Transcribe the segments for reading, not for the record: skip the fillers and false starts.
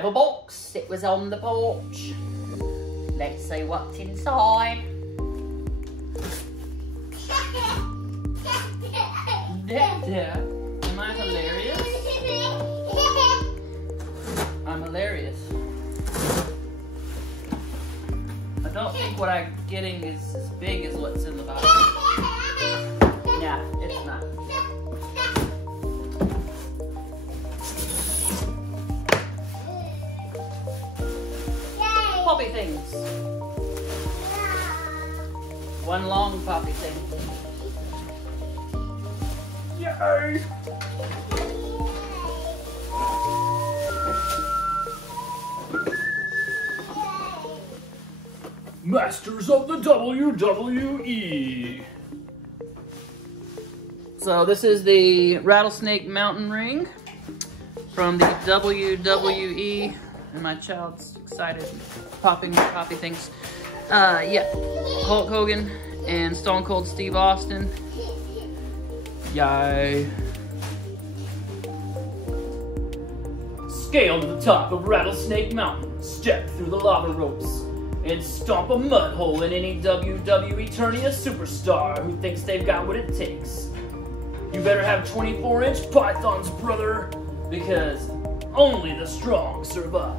have a box. It was on the porch. Let's see what's inside. Am I hilarious? I'm hilarious. I don't think what I'm getting is as big as what's in the box. Yeah, it's not. Poppy things. One long poppy thing. Yay! Masters of the WWE. So this is the Rattlesnake mountain ring from the WWE. And my child's excited, popping poppy things. Yeah, Hulk Hogan and Stone Cold Steve Austin. Yay. Scale to the top of Rattlesnake Mountain, step through the lava ropes, and stomp a mud hole in any WWE Eternia superstar who thinks they've got what it takes. You better have 24-inch pythons, brother, because only the strong survive.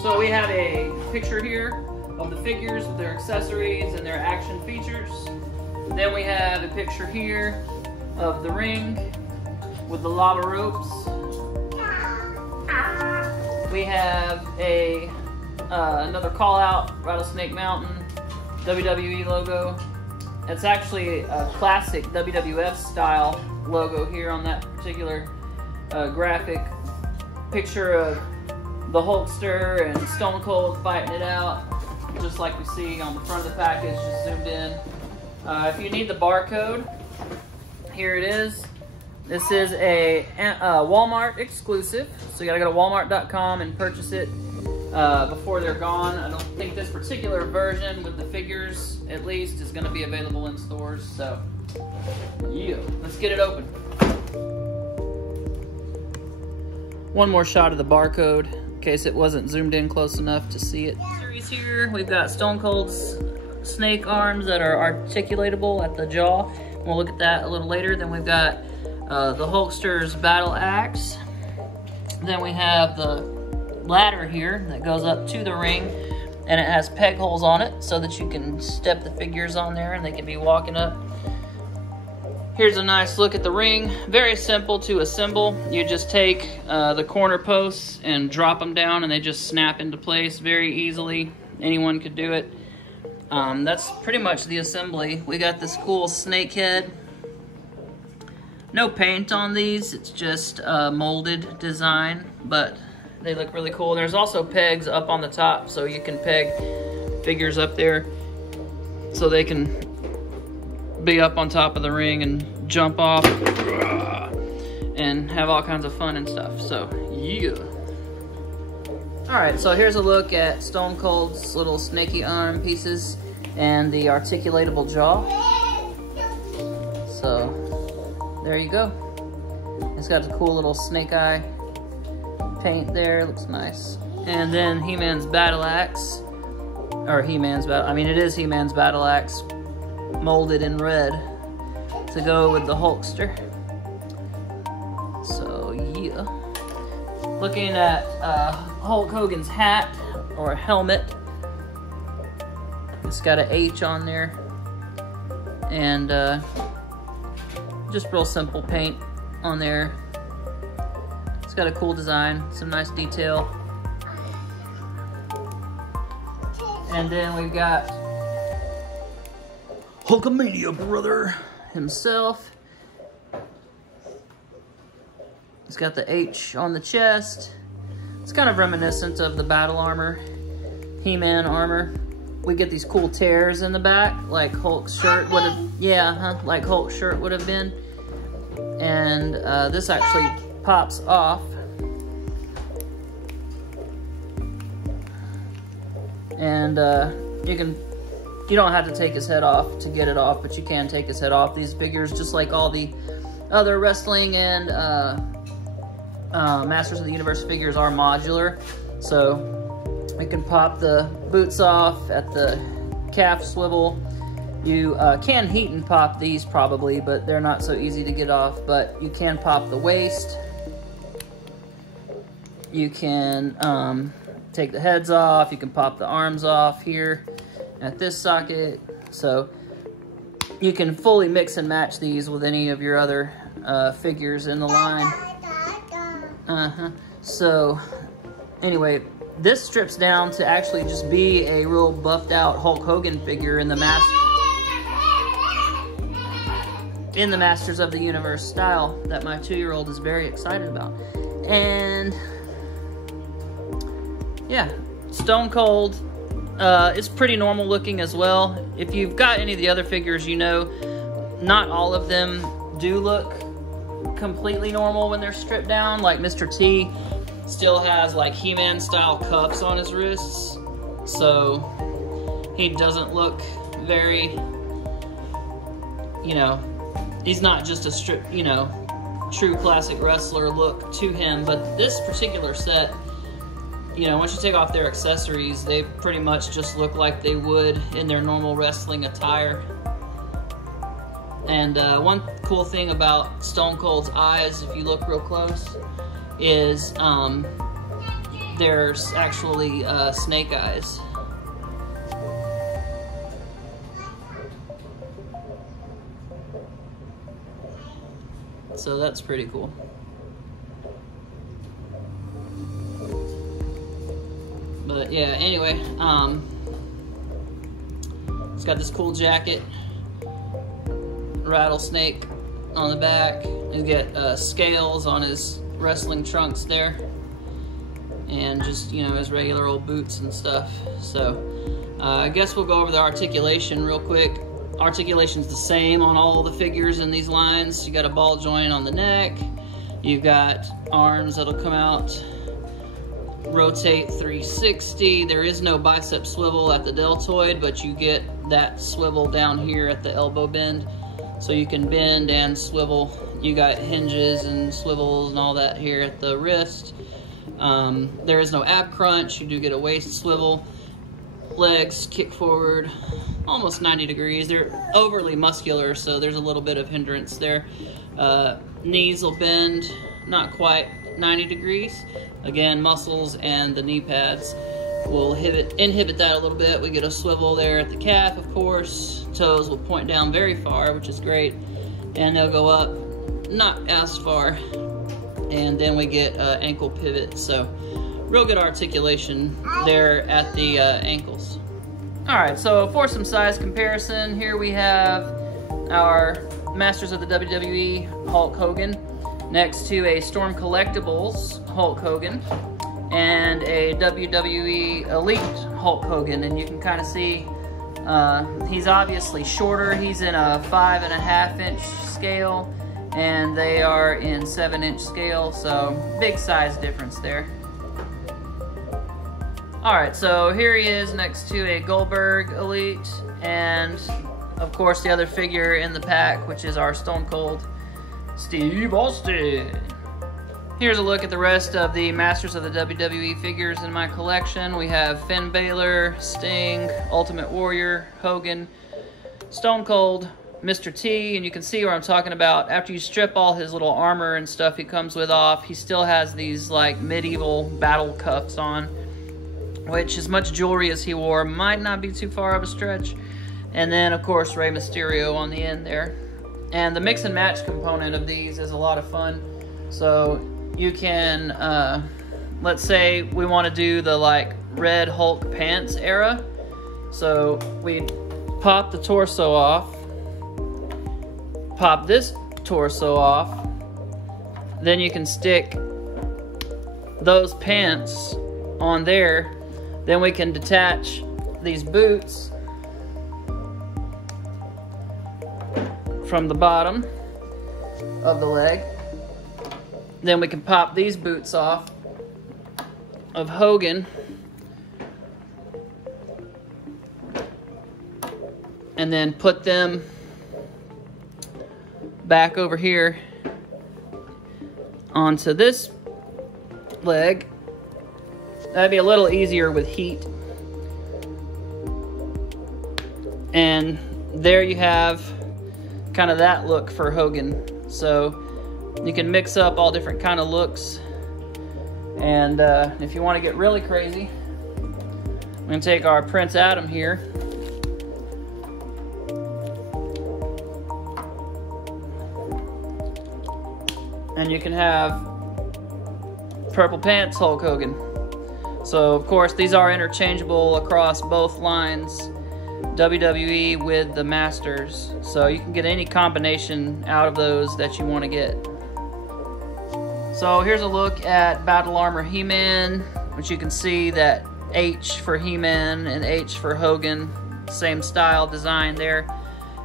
So we have a picture here of the figures with their accessories and their action features. Then we have a picture here of the ring with the lava ropes. We have a another call out, Rattlesnake Mountain, WWE logo. It's actually a classic WWF style logo here on that particular graphic. Picture of the Hulkster and Stone Cold fighting it out, just like we see on the front of the package, just zoomed in. If you need the barcode, here it is. This is a Walmart exclusive, so you gotta go to walmart.com and purchase it before they're gone. I don't think this particular version with the figures, at least, is gonna be available in stores, so yeah, let's get it open. One more shot of the barcode, in case it wasn't zoomed in close enough to see it. Series here, we've got Stone Cold's snake arms that are articulatable at the jaw. We'll look at that a little later. Then we've got the Hulkster's battle axe. Then we have the ladder here that goes up to the ring, and it has peg holes on it so that you can step the figures on there and they can be walking up. Here's a nice look at the ring. Very simple to assemble. You just take the corner posts and drop them down and they just snap into place very easily. Anyone could do it. That's pretty much the assembly. We got this cool snake head. No paint on these, it's just a molded design, but they look really cool. There's also pegs up on the top, so you can peg figures up there so they can be up on top of the ring and jump off and have all kinds of fun and stuff, so yeah. Alright, so here's a look at Stone Cold's little snaky arm pieces and the articulatable jaw. So, there you go. It's got the cool little snake eye paint there, looks nice. And then He-Man's battle axe, or He-Man's battle, I mean it is He-Man's battle axe, molded in red to go with the Hulkster. So, yeah. Looking at Hulk Hogan's hat or helmet. It's got an H on there, and just real simple paint on there. It's got a cool design, some nice detail. And then we've got Hulkamania brother himself. It's got the H on the chest. It's kind of reminiscent of the battle armor, He-Man armor. We get these cool tears in the back, like Hulk's shirt would have, like Hulk's shirt would have been. And this actually pops off. And you don't have to take his head off to get it off, but you can take his head off. These figures, just like all the other wrestling and Masters of the Universe figures are modular, so we can pop the boots off at the calf swivel. You can heat and pop these probably, but they're not so easy to get off. But you can pop the waist. You can take the heads off. You can pop the arms off here at this socket. So you can fully mix and match these with any of your other figures in the line. So anyway, this strips down to actually just be a real buffed out Hulk Hogan figure in the Masters of the Universe style that my 2-year-old is very excited about. And yeah, Stone Cold is pretty normal looking as well. If you've got any of the other figures, you know not all of them do look completely normal when they're stripped down. Like Mr. T still has like He-Man style cuffs on his wrists, so he doesn't look very, you know, he's not just a strip, you know, true classic wrestler look to him. But this particular set, you know, once you take off their accessories, they pretty much just look like they would in their normal wrestling attire. And one cool thing about Stone Cold's eyes, if you look real close, is there's actually snake eyes. So that's pretty cool. But yeah, anyway, it's got this cool jacket, Rattlesnake on the back. He's got scales on his wrestling trunks there, and just, you know, his regular old boots and stuff. So I guess we'll go over the articulation real quick. Articulation's the same on all the figures in these lines. You got a ball joint on the neck. You've got arms that'll come out, rotate 360. There is no bicep swivel at the deltoid, but you get that swivel down here at the elbow bend, so you can bend and swivel. You got hinges and swivels and all that here at the wrist. There is no ab crunch. You do get a waist swivel. Legs kick forward almost 90 degrees. They're overly muscular, so there's a little bit of hindrance there. Knees will bend not quite 90 degrees. Again, muscles and the knee pads will inhibit that a little bit. We get a swivel there at the calf, of course. Toes will point down very far, which is great, and they'll go up not as far. And then we get ankle pivot, so real good articulation there at the ankles. All right, so for some size comparison, here we have our Masters of the WWE Hulk Hogan next to a Storm Collectibles Hulk Hogan and a WWE Elite Hulk Hogan. And you can kind of see he's obviously shorter. He's in a 5.5-inch scale, and they are in 7-inch scale, so big size difference there. Alright, so here he is next to a Goldberg Elite, and of course the other figure in the pack, which is our Stone Cold Steve Austin. Here's a look at the rest of the Masters of the WWE figures in my collection. We have Finn Balor, Sting, Ultimate Warrior, Hogan, Stone Cold, Mr. T, and you can see what I'm talking about. After you strip all his little armor and stuff he comes with off, he still has these like medieval battle cuffs on, which, as much jewelry as he wore, might not be too far of a stretch. And then, of course, Rey Mysterio on the end there. And the mix and match component of these is a lot of fun. So you can, let's say we want to do the like Red Hulk pants era. So we pop the torso off, pop this torso off, then you can stick those pants on there. Then we can detach these boots from the bottom of the leg. Then we can pop these boots off of Hogan, and then put them back over here onto this leg. That'd be a little easier with heat. And there you have kind of that look for Hogan. So you can mix up all different kind of looks. And if you want to get really crazy, I'm going to take our Prince Adam here. And you can have purple pants Hulk Hogan. So of course these are interchangeable across both lines, WWE with the Masters. So you can get any combination out of those that you want to get. So here's a look at Battle Armor He-Man, which you can see that H for He-Man and H for Hogan, same style design there.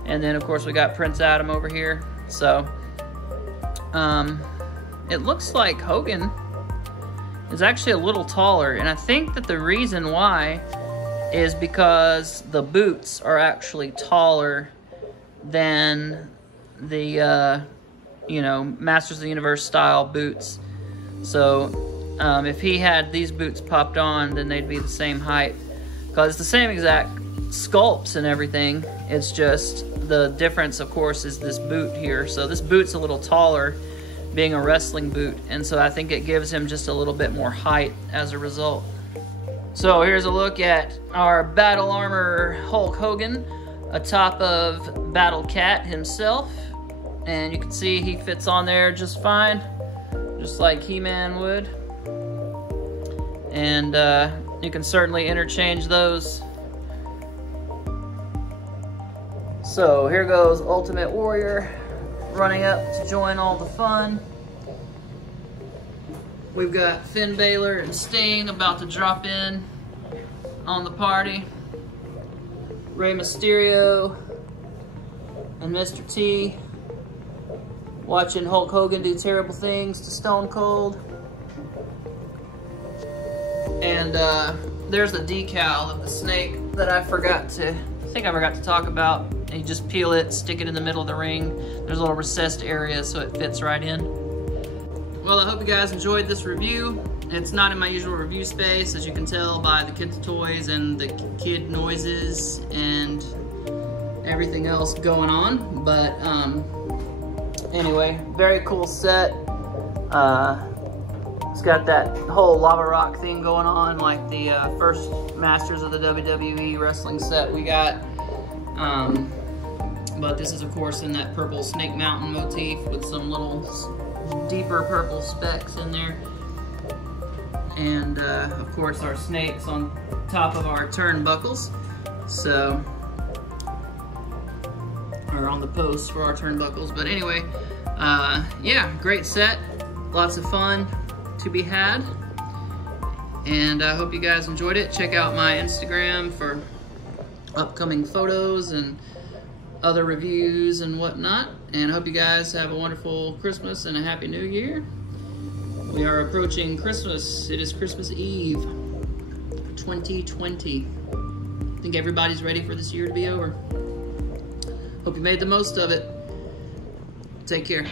And then of course we got Prince Adam over here. So it looks like Hogan is actually a little taller, and I think that the reason why is because the boots are actually taller than the you know, Masters of the Universe style boots. So if he had these boots popped on, then they'd be the same height, because it's the same exact sculpts and everything. It's just the difference, of course, is this boot here. So this boot's a little taller, being a wrestling boot, and so I think it gives him just a little bit more height as a result. So here's a look at our Battle Armor Hulk Hogan atop of Battle Cat himself, and you can see he fits on there just fine, just like He-Man would. And you can certainly interchange those. So here goes Ultimate Warrior running up to join all the fun. We've got Finn Balor and Sting about to drop in on the party. Rey Mysterio and Mr. T watching Hulk Hogan do terrible things to Stone Cold. And there's the decal of the snake that I forgot to talk about. You just peel it, stick it in the middle of the ring. There's a little recessed area so it fits right in. Well, I hope you guys enjoyed this review. It's not in my usual review space, as you can tell by the kids' toys and the kid noises and everything else going on. But anyway, very cool set. It's got that whole lava rock thing going on, like the first Masters of the WWE wrestling set we got. But this is, of course, in that purple Snake Mountain motif with some little deeper purple specks in there. And, of course, our snakes on top of our turnbuckles. So, or on the posts for our turnbuckles. But anyway, yeah, great set. Lots of fun to be had. And I hope you guys enjoyed it. Check out my Instagram for upcoming photos and other reviews and whatnot. And I hope you guys have a wonderful Christmas and a Happy New Year. We are approaching Christmas. It is Christmas Eve 2020. I think everybody's ready for this year to be over. Hope you made the most of it. Take care.